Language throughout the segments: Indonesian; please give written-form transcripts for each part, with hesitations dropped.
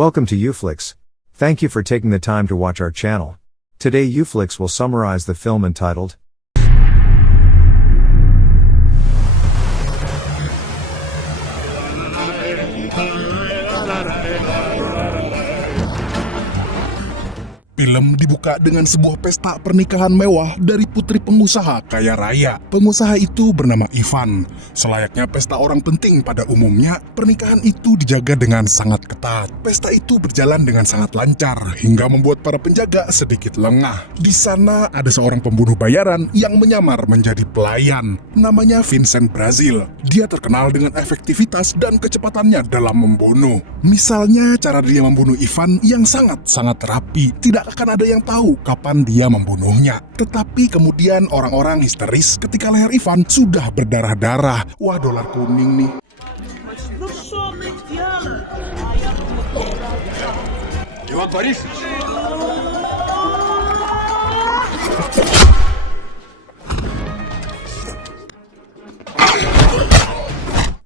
Welcome to Uflix. Thank you for taking the time to watch our channel. Today Uflix will summarize the film entitled Film dibuka dengan sebuah pesta pernikahan mewah dari putri pengusaha kaya raya. Pengusaha itu bernama Ivan. Selayaknya pesta orang penting pada umumnya, pernikahan itu dijaga dengan sangat ketat. Pesta itu berjalan dengan sangat lancar, hingga membuat para penjaga sedikit lengah. Di sana ada seorang pembunuh bayaran yang menyamar menjadi pelayan. Namanya Vincent Brazil. Dia terkenal dengan efektivitas dan kecepatannya dalam membunuh. Misalnya cara dia membunuh Ivan yang sangat-sangat rapi. Tidak akan ada yang tahu kapan dia membunuhnya. Tetapi kemudian orang-orang histeris ketika leher Ivan sudah berdarah-darah. Wah, dolar kuning nih.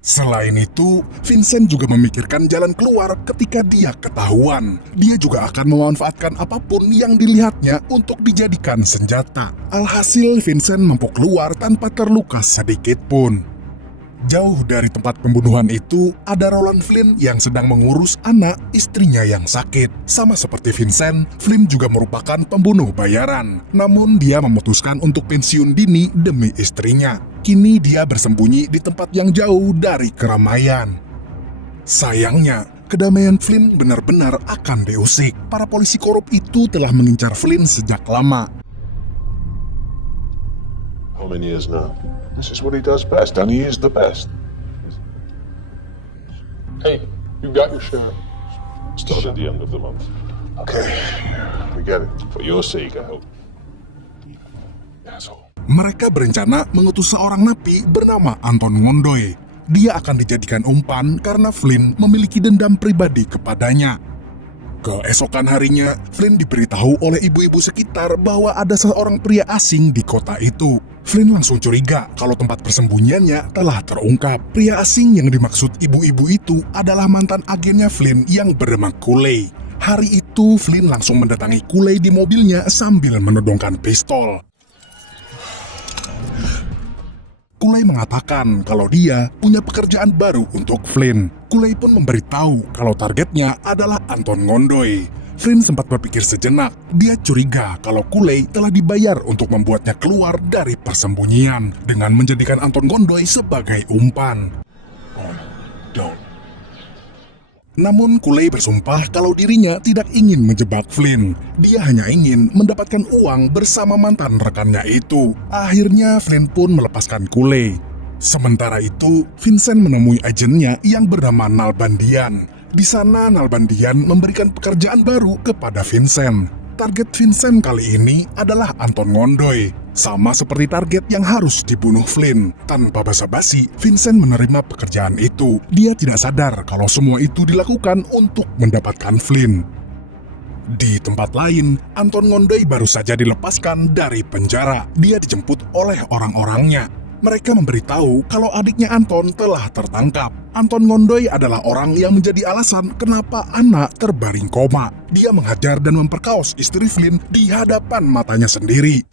Selain itu, Vincent juga memikirkan jalan keluar ketika dia ketahuan. Dia juga akan memanfaatkan apapun yang dilihatnya untuk dijadikan senjata. Alhasil, Vincent mampu keluar tanpa terluka sedikit pun. Jauh dari tempat pembunuhan itu, ada Roland Flynn yang sedang mengurus anak istrinya yang sakit. Sama seperti Vincent, Flynn juga merupakan pembunuh bayaran. Namun dia memutuskan untuk pensiun dini demi istrinya. Kini dia bersembunyi di tempat yang jauh dari keramaian. Sayangnya, kedamaian Flynn benar-benar akan diusik. Para polisi korup itu telah mengincar Flynn sejak lama. How many years now? This is what he does best, and he is the best. Hey, you got your share. Still at the end of the month. Okay, we get it. For your sake, I hope. Asshole. Mereka berencana mengutus seorang napi bernama Anton Ngondoy. Dia akan dijadikan umpan karena Flynn memiliki dendam pribadi kepadanya. Keesokan harinya, Flynn diberitahu oleh ibu-ibu sekitar bahwa ada seorang pria asing di kota itu. Flynn langsung curiga kalau tempat persembunyiannya telah terungkap. Pria asing yang dimaksud ibu-ibu itu adalah mantan agennya Flynn yang bernama Cooley. Hari itu, Flynn langsung mendatangi Cooley di mobilnya sambil menodongkan pistol. Cooley mengatakan kalau dia punya pekerjaan baru untuk Flynn. Cooley pun memberitahu kalau targetnya adalah Anton Ngondoy. Flynn sempat berpikir sejenak. Dia curiga kalau Cooley telah dibayar untuk membuatnya keluar dari persembunyian dengan menjadikan Anton Ngondoy sebagai umpan. Don't. Namun Cooley bersumpah kalau dirinya tidak ingin menjebak Flynn. Dia hanya ingin mendapatkan uang bersama mantan rekannya itu. Akhirnya Flynn pun melepaskan Cooley. Sementara itu, Vincent menemui agennya yang bernama Nalbandian. Di sana Nalbandian memberikan pekerjaan baru kepada Vincent. Target Vincent kali ini adalah Anton Ngondoy. Sama seperti target yang harus dibunuh Flynn. Tanpa basa-basi, Vincent menerima pekerjaan itu. Dia tidak sadar kalau semua itu dilakukan untuk mendapatkan Flynn. Di tempat lain, Anton Ngondoy baru saja dilepaskan dari penjara. Dia dijemput oleh orang-orangnya. Mereka memberitahu kalau adiknya Anton telah tertangkap. Anton Ngondoy adalah orang yang menjadi alasan kenapa anak terbaring koma. Dia menghajar dan memperkaos istri Flynn di hadapan matanya sendiri.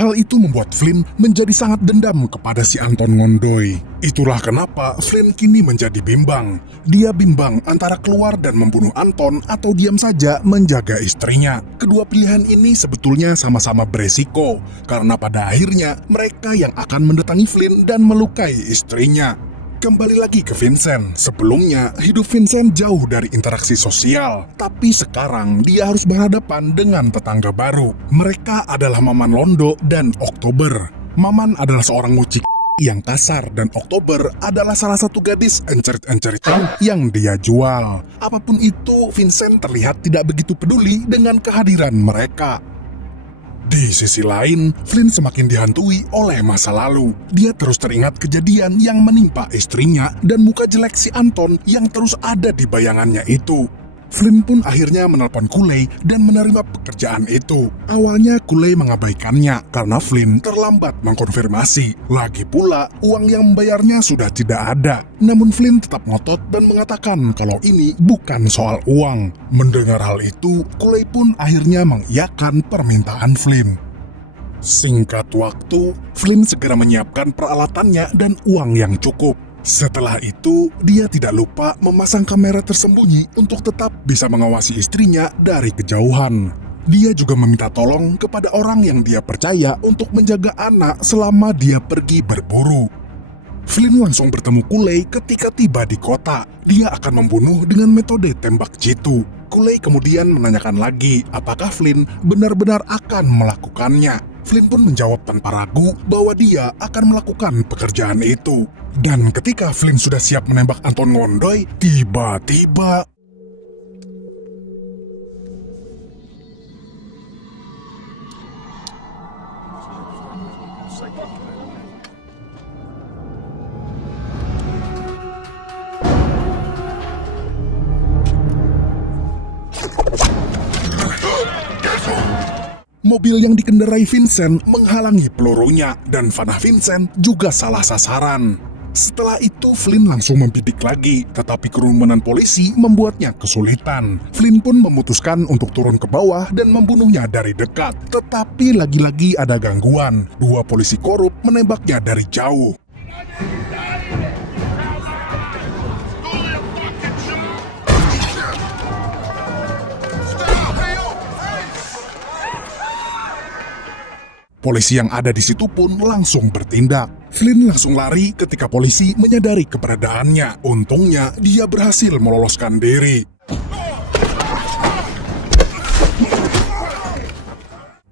Hal itu membuat Flynn menjadi sangat dendam kepada si Anton Ngondoy. Itulah kenapa Flynn kini menjadi bimbang. Dia bimbang antara keluar dan membunuh Anton atau diam saja menjaga istrinya. Kedua pilihan ini sebetulnya sama-sama beresiko, karena pada akhirnya mereka yang akan mendatangi Flynn dan melukai istrinya. Kembali lagi ke Vincent. Sebelumnya, hidup Vincent jauh dari interaksi sosial. Tapi sekarang, dia harus berhadapan dengan tetangga baru. Mereka adalah Maman Londo dan Oktober. Maman adalah seorang ngucik yang kasar dan Oktober adalah salah satu gadis encerit-enceritan yang dia jual. Apapun itu, Vincent terlihat tidak begitu peduli dengan kehadiran mereka. Di sisi lain, Flynn semakin dihantui oleh masa lalu. Dia terus teringat kejadian yang menimpa istrinya dan muka jelek si Anton yang terus ada di bayangannya itu. Flynn pun akhirnya menelpon Cooley dan menerima pekerjaan itu. Awalnya Cooley mengabaikannya karena Flynn terlambat mengkonfirmasi. Lagi pula, uang yang membayarnya sudah tidak ada. Namun Flynn tetap ngotot dan mengatakan kalau ini bukan soal uang. Mendengar hal itu, Cooley pun akhirnya mengiyakan permintaan Flynn. Singkat waktu, Flynn segera menyiapkan peralatannya dan uang yang cukup. Setelah itu, dia tidak lupa memasang kamera tersembunyi untuk tetap bisa mengawasi istrinya dari kejauhan. Dia juga meminta tolong kepada orang yang dia percaya untuk menjaga anak selama dia pergi berburu. Flynn langsung bertemu Cooley ketika tiba di kota. Dia akan membunuh dengan metode tembak jitu. Cooley kemudian menanyakan lagi apakah Flynn benar-benar akan melakukannya. Flynn pun menjawab tanpa ragu bahwa dia akan melakukan pekerjaan itu. Dan ketika Flynn sudah siap menembak Anton Ngondoy, tiba-tiba mobil yang dikendarai Vincent menghalangi pelurunya dan panah Vincent juga salah sasaran. Setelah itu Flynn langsung membidik lagi, tetapi kerumunan polisi membuatnya kesulitan. Flynn pun memutuskan untuk turun ke bawah dan membunuhnya dari dekat. Tetapi lagi-lagi ada gangguan. Dua polisi korup menembaknya dari jauh. Polisi yang ada di situ pun langsung bertindak. Flynn langsung lari ketika polisi menyadari keberadaannya. Untungnya, dia berhasil meloloskan diri.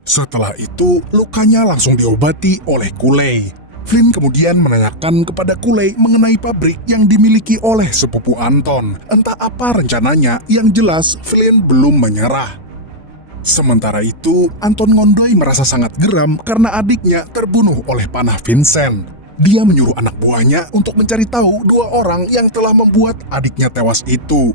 Setelah itu, lukanya langsung diobati oleh Cooley. Flynn kemudian menanyakan kepada Cooley mengenai pabrik yang dimiliki oleh sepupu Anton. Entah apa rencananya, yang jelas Flynn belum menyerah. Sementara itu, Anton Ngondoy merasa sangat geram karena adiknya terbunuh oleh panah Vincent. Dia menyuruh anak buahnya untuk mencari tahu dua orang yang telah membuat adiknya tewas itu.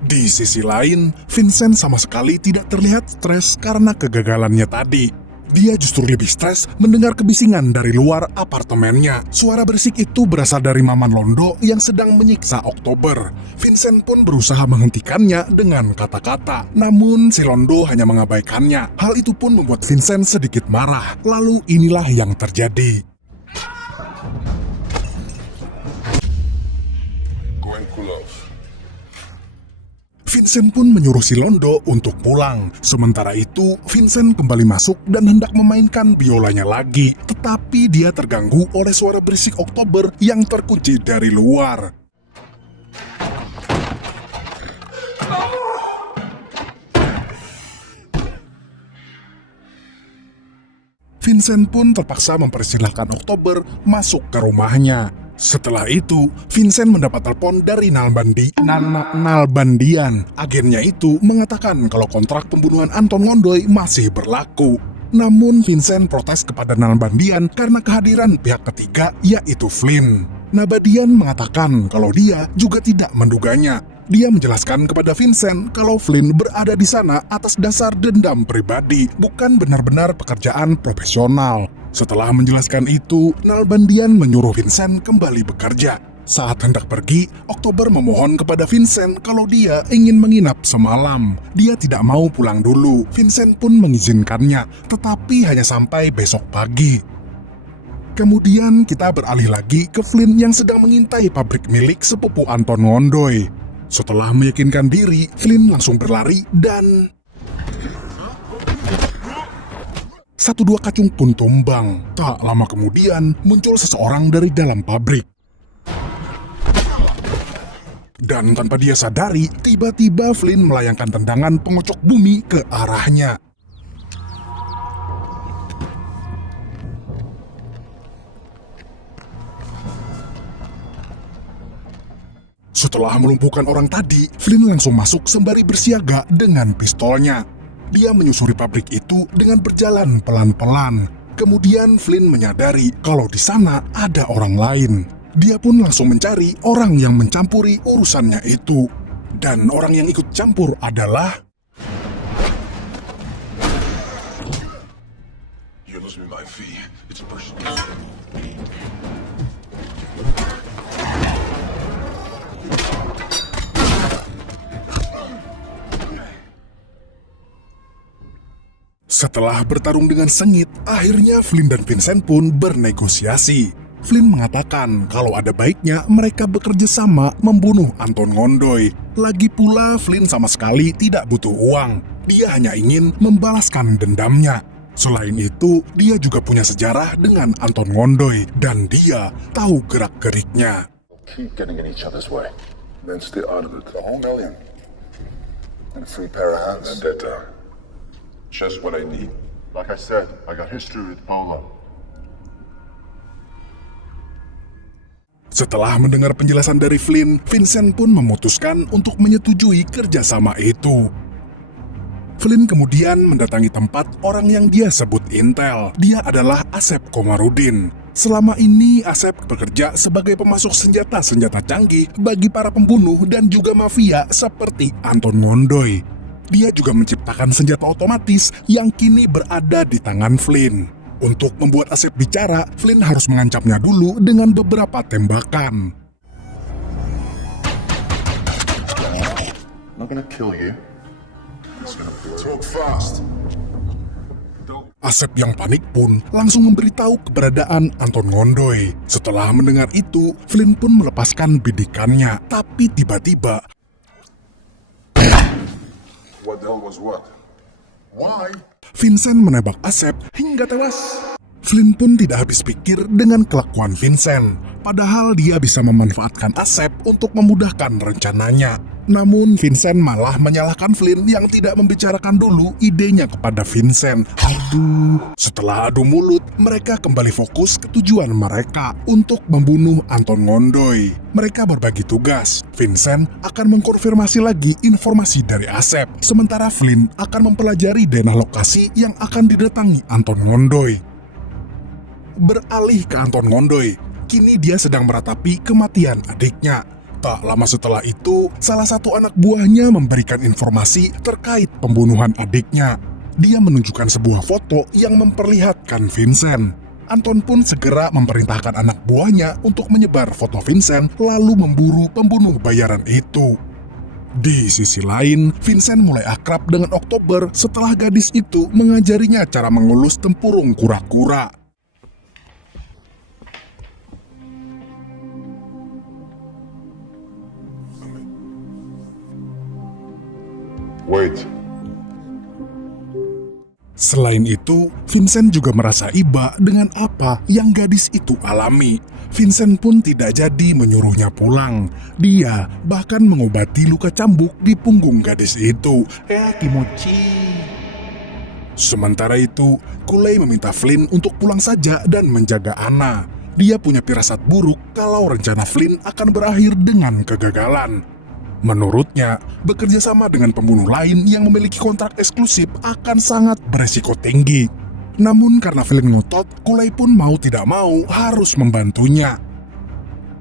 Di sisi lain, Vincent sama sekali tidak terlihat stres karena kegagalannya tadi. Dia justru lebih stres mendengar kebisingan dari luar apartemennya. Suara berisik itu berasal dari Maman Londo yang sedang menyiksa Oktober. Vincent pun berusaha menghentikannya dengan kata-kata. Namun si Londo hanya mengabaikannya. Hal itu pun membuat Vincent sedikit marah. Lalu inilah yang terjadi. Vincent pun menyuruh si Londo untuk pulang. Sementara itu, Vincent kembali masuk dan hendak memainkan biolanya lagi. Tetapi dia terganggu oleh suara berisik Oktober yang terkunci dari luar. Vincent pun terpaksa mempersilahkan Oktober masuk ke rumahnya. Setelah itu, Vincent mendapat telepon dari Nalbandian. Agennya itu mengatakan kalau kontrak pembunuhan Anton Ngondoy masih berlaku. Namun Vincent protes kepada Nalbandian karena kehadiran pihak ketiga, yaitu Flynn. Nalbandian mengatakan kalau dia juga tidak menduganya. Dia menjelaskan kepada Vincent kalau Flynn berada di sana atas dasar dendam pribadi, bukan benar-benar pekerjaan profesional. Setelah menjelaskan itu, Nalbandian menyuruh Vincent kembali bekerja. Saat hendak pergi, Oktober memohon kepada Vincent kalau dia ingin menginap semalam. Dia tidak mau pulang dulu. Vincent pun mengizinkannya, tetapi hanya sampai besok pagi. Kemudian kita beralih lagi ke Flynn yang sedang mengintai pabrik milik sepupu Anton Ngondoy. Setelah meyakinkan diri, Flynn langsung berlari dan... Satu dua kacung pun tumbang. Tak lama kemudian, muncul seseorang dari dalam pabrik. Dan tanpa dia sadari, tiba-tiba Flynn melayangkan tendangan pengocok bumi ke arahnya. Setelah melumpuhkan orang tadi, Flynn langsung masuk sembari bersiaga dengan pistolnya. Dia menyusuri pabrik itu dengan berjalan pelan-pelan. Kemudian Flynn menyadari kalau di sana ada orang lain. Dia pun langsung mencari orang yang mencampuri urusannya itu. Dan orang yang ikut campur adalah You're losing me my fee. It's personal. Setelah bertarung dengan sengit, akhirnya Flynn dan Vincent pun bernegosiasi. Flynn mengatakan kalau ada baiknya mereka bekerja sama membunuh Anton Ngondoy. Lagi pula Flynn sama sekali tidak butuh uang. Dia hanya ingin membalaskan dendamnya. Selain itu, dia juga punya sejarah dengan Anton Ngondoy dan dia tahu gerak-geriknya. Keep getting in each other's way. Then stay out of it. A whole million. And a free pair of hands. Vendetta. Just what I need. Like I said, I got history with Polo. Setelah mendengar penjelasan dari Flynn, Vincent pun memutuskan untuk menyetujui kerjasama itu. Flynn kemudian mendatangi tempat orang yang dia sebut intel. Dia adalah Asep Komarudin. Selama ini Asep bekerja sebagai pemasok senjata-senjata canggih bagi para pembunuh dan juga mafia seperti Anton Ngondoy. Dia juga menciptakan senjata otomatis yang kini berada di tangan Flynn. Untuk membuat Asep bicara, Flynn harus mengancamnya dulu dengan beberapa tembakan. I'm not gonna kill you. Just gonna talk fast. Asep yang panik pun langsung memberitahu keberadaan Anton Ngondoy. Setelah mendengar itu, Flynn pun melepaskan bidikannya. Tapi tiba-tiba, What the hell was what? Why? Vincent menembak Asep hingga tewas. Flynn pun tidak habis pikir dengan kelakuan Vincent. Padahal dia bisa memanfaatkan Asep untuk memudahkan rencananya. Namun Vincent malah menyalahkan Flynn yang tidak membicarakan dulu idenya kepada Vincent. Setelah adu mulut, mereka kembali fokus ke tujuan mereka untuk membunuh Anton Ngondoy. Mereka berbagi tugas. Vincent akan mengkonfirmasi lagi informasi dari Asep, sementara Flynn akan mempelajari denah lokasi yang akan didatangi Anton Ngondoy. Beralih ke Anton Ngondoy, kini dia sedang meratapi kematian adiknya. Tak lama setelah itu, salah satu anak buahnya memberikan informasi terkait pembunuhan adiknya. Dia menunjukkan sebuah foto yang memperlihatkan Vincent. Anton pun segera memerintahkan anak buahnya untuk menyebar foto Vincent lalu memburu pembunuh bayaran itu. Di sisi lain, Vincent mulai akrab dengan Oktober setelah gadis itu mengajarinya cara mengelus tempurung kura-kura. Wait. Selain itu, Vincent juga merasa iba dengan apa yang gadis itu alami. Vincent pun tidak jadi menyuruhnya pulang. Dia bahkan mengobati luka cambuk di punggung gadis itu. Kimochi. Sementara itu, Kulei meminta Flynn untuk pulang saja dan menjaga Anna. Dia punya firasat buruk kalau rencana Flynn akan berakhir dengan kegagalan. Menurutnya, bekerja sama dengan pembunuh lain yang memiliki kontrak eksklusif akan sangat beresiko tinggi. Namun karena Flynn ngotot, Kulei pun mau tidak mau harus membantunya.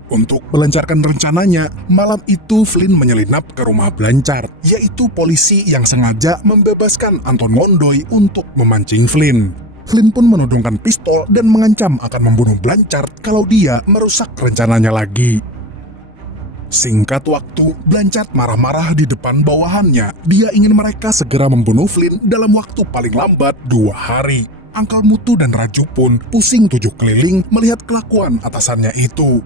Untuk melancarkan rencananya, malam itu Flynn menyelinap ke rumah Blanchard, yaitu polisi yang sengaja membebaskan Anton Ngondoy untuk memancing Flynn. Flynn pun menodongkan pistol dan mengancam akan membunuh Blanchard kalau dia merusak rencananya lagi. Singkat waktu, Blanchard marah-marah di depan bawahannya. Dia ingin mereka segera membunuh Flynn dalam waktu paling lambat 2 hari. Uncle Mutu dan Raju pun pusing 7 keliling melihat kelakuan atasannya itu.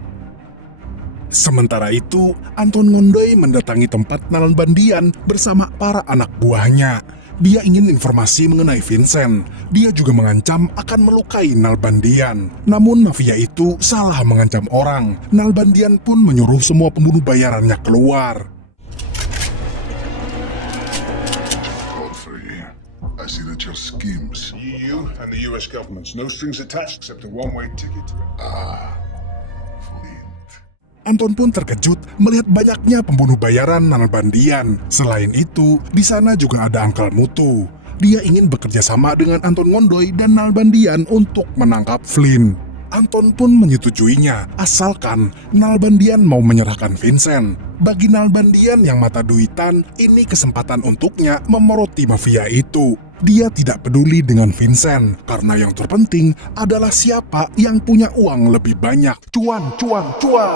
Sementara itu, Anton Ngondoy mendatangi tempat Nalbandian bersama para anak buahnya. Dia ingin informasi mengenai Vincent. Dia juga mengancam akan melukai Nalbandian. Namun mafia itu salah mengancam orang. Nalbandian pun menyuruh semua pembunuh bayarannya keluar. Godfrey, I see that your schemes. You and the US government's no strings attached except a one-way ticket. Flint. Anton pun terkejut melihat banyaknya pembunuh bayaran Nalbandian. Selain itu, di sana juga ada Uncle Mutu. Dia ingin bekerja sama dengan Anton Ngondoy dan Nalbandian untuk menangkap Flynn. Anton pun menyetujuinya, asalkan Nalbandian mau menyerahkan Vincent. Bagi Nalbandian yang mata duitan, ini kesempatan untuknya memoroti mafia itu. Dia tidak peduli dengan Vincent, karena yang terpenting adalah siapa yang punya uang lebih banyak. Cuan, cuan, cuan!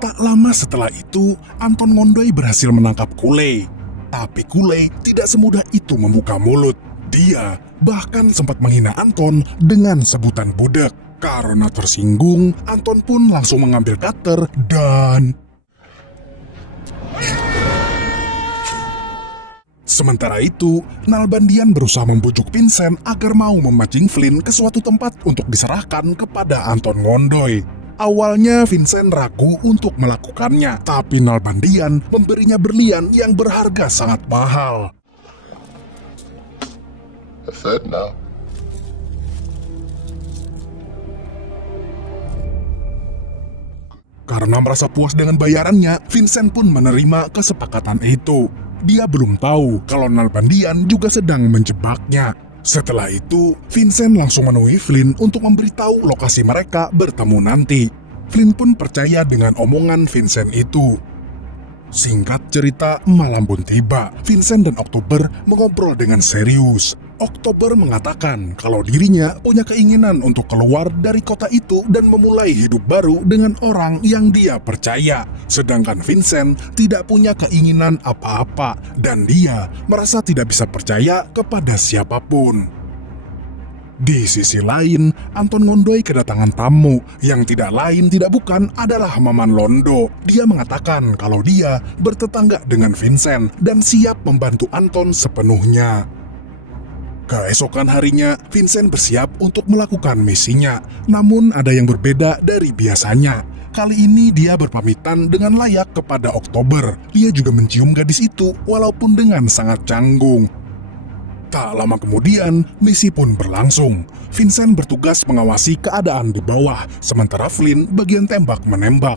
Tak lama setelah itu, Anton Ngondoy berhasil menangkap Kulei. Tapi Kulei tidak semudah itu membuka mulut. Dia bahkan sempat menghina Anton dengan sebutan budak. Karena tersinggung, Anton pun langsung mengambil cutter dan... Sementara itu, Nalbandian berusaha membujuk Vincent agar mau memancing Flynn ke suatu tempat untuk diserahkan kepada Anton Ngondoy. Awalnya Vincent ragu untuk melakukannya, tapi Nalbandian memberinya berlian yang berharga sangat mahal. A third now. Karena merasa puas dengan bayarannya, Vincent pun menerima kesepakatan itu. Dia belum tahu kalau Nalbandian juga sedang menjebaknya. Setelah itu, Vincent langsung menemui Flynn untuk memberitahu lokasi mereka bertemu nanti. Flynn pun percaya dengan omongan Vincent itu. Singkat cerita, malam pun tiba. Vincent dan Oktober mengobrol dengan serius. Oktober mengatakan kalau dirinya punya keinginan untuk keluar dari kota itu dan memulai hidup baru dengan orang yang dia percaya. Sedangkan Vincent tidak punya keinginan apa-apa dan dia merasa tidak bisa percaya kepada siapapun. Di sisi lain, Anton Ngondoy kedatangan tamu yang tidak lain tidak bukan adalah Maman Londo. Dia mengatakan kalau dia bertetangga dengan Vincent dan siap membantu Anton sepenuhnya. Keesokan harinya, Vincent bersiap untuk melakukan misinya. Namun ada yang berbeda dari biasanya. Kali ini dia berpamitan dengan layak kepada Oktober. Dia juga mencium gadis itu walaupun dengan sangat canggung. Tak lama kemudian, misi pun berlangsung. Vincent bertugas mengawasi keadaan di bawah, sementara Flynn bagian tembak-menembak.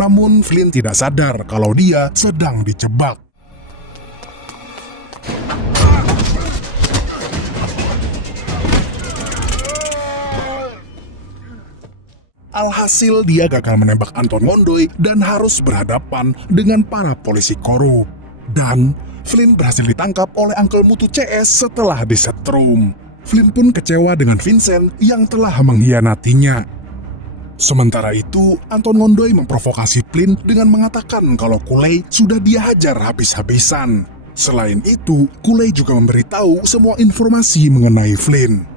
Namun Flynn tidak sadar kalau dia sedang dijebak. Alhasil dia gagal menembak Anton Ngondoy dan harus berhadapan dengan para polisi korup. Dan Flynn berhasil ditangkap oleh Uncle Mutu CS setelah disetrum. Flynn pun kecewa dengan Vincent yang telah mengkhianatinya. Sementara itu, Anton Ngondoy memprovokasi Flynn dengan mengatakan kalau Kulei sudah dia hajar habis-habisan. Selain itu, Kulei juga memberitahu semua informasi mengenai Flynn.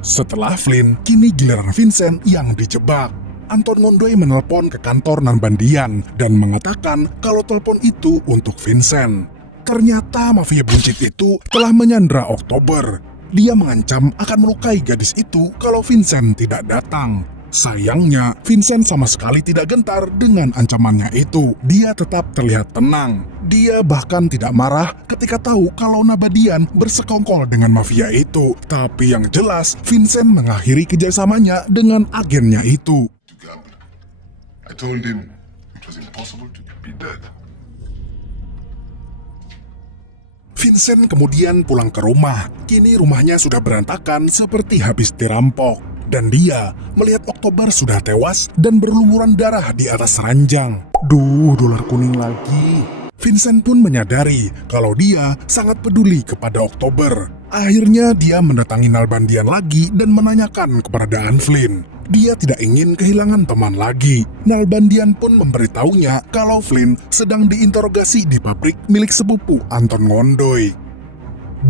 Setelah Flynn, kini giliran Vincent yang dijebak. Anton Ngondoy menelpon ke kantor Nalbandian dan mengatakan kalau telepon itu untuk Vincent. Ternyata mafia buncit itu telah menyandra Oktober. Dia mengancam akan melukai gadis itu kalau Vincent tidak datang. Sayangnya, Vincent sama sekali tidak gentar dengan ancamannya itu. Dia tetap terlihat tenang. Dia bahkan tidak marah ketika tahu kalau Nalbandian bersekongkol dengan mafia itu. Tapi yang jelas, Vincent mengakhiri kerjasamanya dengan agennya itu. I told him it was impossible to be dead. Vincent kemudian pulang ke rumah. Kini rumahnya sudah berantakan seperti habis dirampok. Dan dia melihat Oktober sudah tewas dan berlumuran darah di atas ranjang. Duh, dolar kuning lagi. Vincent pun menyadari kalau dia sangat peduli kepada Oktober. Akhirnya dia mendatangi Nalbandian lagi dan menanyakan keberadaan Flynn. Dia tidak ingin kehilangan teman lagi. Nalbandian pun memberitahunya kalau Flynn sedang diinterogasi di pabrik milik sepupu Anton Ngondoy.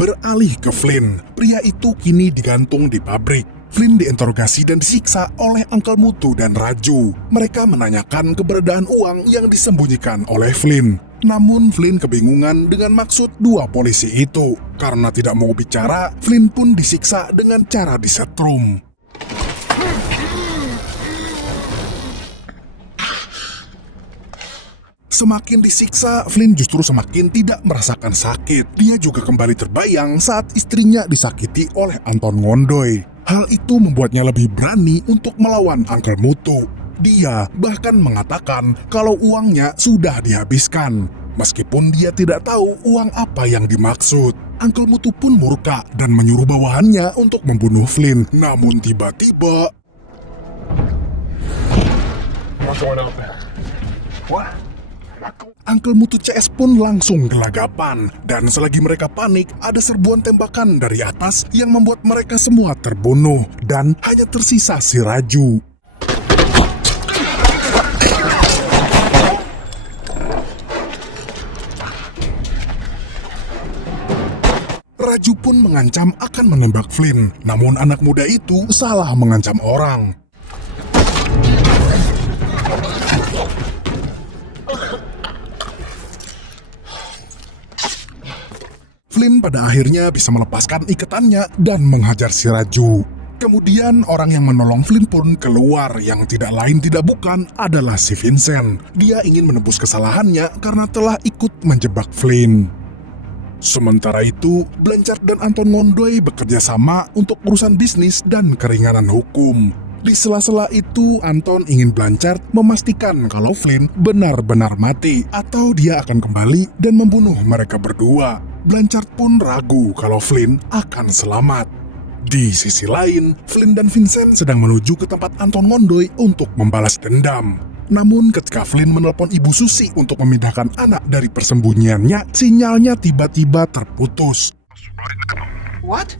Beralih ke Flynn, pria itu kini digantung di pabrik. Flynn diinterogasi dan disiksa oleh Uncle Mutu dan Raju. Mereka menanyakan keberadaan uang yang disembunyikan oleh Flynn. Namun Flynn kebingungan dengan maksud dua polisi itu. Karena tidak mau bicara, Flynn pun disiksa dengan cara disetrum. Semakin disiksa, Flynn justru semakin tidak merasakan sakit. Dia juga kembali terbayang saat istrinya disakiti oleh Anton Ngondoy. Hal itu membuatnya lebih berani untuk melawan Uncle Mutu. Dia bahkan mengatakan kalau uangnya sudah dihabiskan. Meskipun dia tidak tahu uang apa yang dimaksud. Uncle Mutu pun murka dan menyuruh bawahannya untuk membunuh Flynn. Namun tiba-tiba... What's going on there? What? Uncle Mutu CS pun langsung gelagapan. Dan selagi mereka panik, ada serbuan tembakan dari atas yang membuat mereka semua terbunuh. Dan hanya tersisa si Raju. Raju pun mengancam akan menembak Flynn. Namun anak muda itu salah mengancam orang. Flynn pada akhirnya bisa melepaskan ikatannya dan menghajar si Raju. Kemudian orang yang menolong Flynn pun keluar, yang tidak lain tidak bukan adalah si Vincent. Dia ingin menebus kesalahannya karena telah ikut menjebak Flynn. Sementara itu, Blanchard dan Anton Ngondoy bekerja sama untuk urusan bisnis dan keringanan hukum. Di sela-sela itu, Anton ingin Blanchard memastikan kalau Flynn benar-benar mati atau dia akan kembali dan membunuh mereka berdua. Blanchard pun ragu kalau Flynn akan selamat. Di sisi lain, Flynn dan Vincent sedang menuju ke tempat Anton Ngondoy untuk membalas dendam. Namun ketika Flynn menelpon Ibu Susi untuk memindahkan anak dari persembunyiannya, sinyalnya tiba-tiba terputus. What?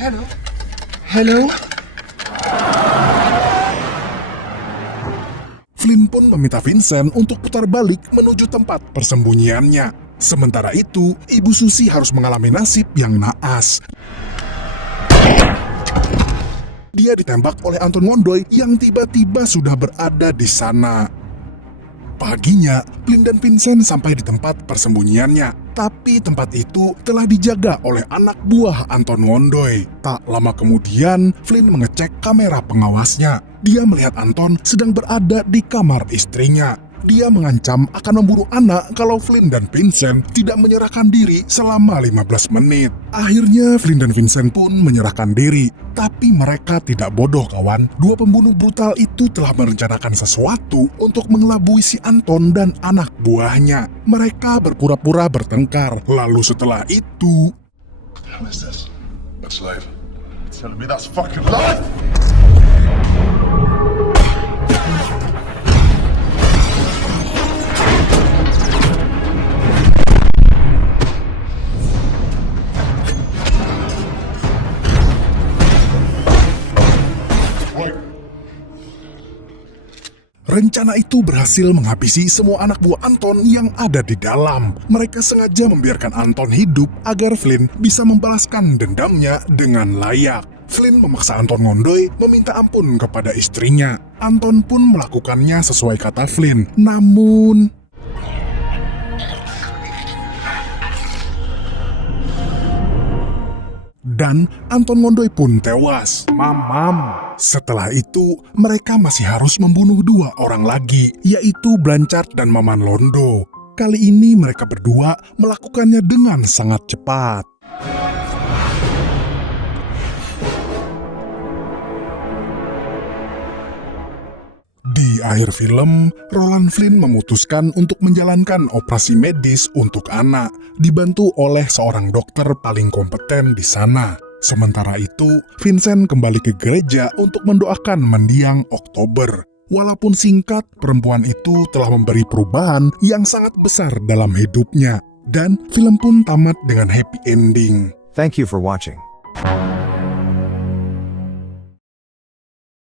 Hello? Hello? Flynn pun meminta Vincent untuk putar balik menuju tempat persembunyiannya. Sementara itu, Ibu Susi harus mengalami nasib yang naas. Dia ditembak oleh Anton Ngondoy yang tiba-tiba sudah berada di sana. Paginya, Flynn dan Vincent sampai di tempat persembunyiannya. Tapi tempat itu telah dijaga oleh anak buah Anton Ngondoy. Tak lama kemudian, Flynn mengecek kamera pengawasnya. Dia melihat Anton sedang berada di kamar istrinya. Dia mengancam akan memburu anak kalau Flynn dan Vincent tidak menyerahkan diri selama 15 menit. Akhirnya Flynn dan Vincent pun menyerahkan diri. Tapi mereka tidak bodoh, kawan. Dua pembunuh brutal itu telah merencanakan sesuatu untuk mengelabui si Anton dan anak buahnya. Mereka berpura-pura bertengkar. Lalu setelah itu... What is this? That's life. Telling me that's fucking life! Rencana itu berhasil menghabisi semua anak buah Anton yang ada di dalam. Mereka sengaja membiarkan Anton hidup agar Flynn bisa membalaskan dendamnya dengan layak. Flynn memaksa Anton Ngondoy meminta ampun kepada istrinya. Anton pun melakukannya sesuai kata Flynn. Namun... dan Anton Ngondoy pun tewas. Setelah itu, mereka masih harus membunuh dua orang lagi, yaitu Blanchard dan Maman Londo. Kali ini mereka berdua melakukannya dengan sangat cepat. Di akhir film, Roland Flynn memutuskan untuk menjalankan operasi medis untuk anak, dibantu oleh seorang dokter paling kompeten di sana. Sementara itu, Vincent kembali ke gereja untuk mendoakan mendiang Oktober. Walaupun singkat, perempuan itu telah memberi perubahan yang sangat besar dalam hidupnya. Dan film pun tamat dengan happy ending. Thank you for watching.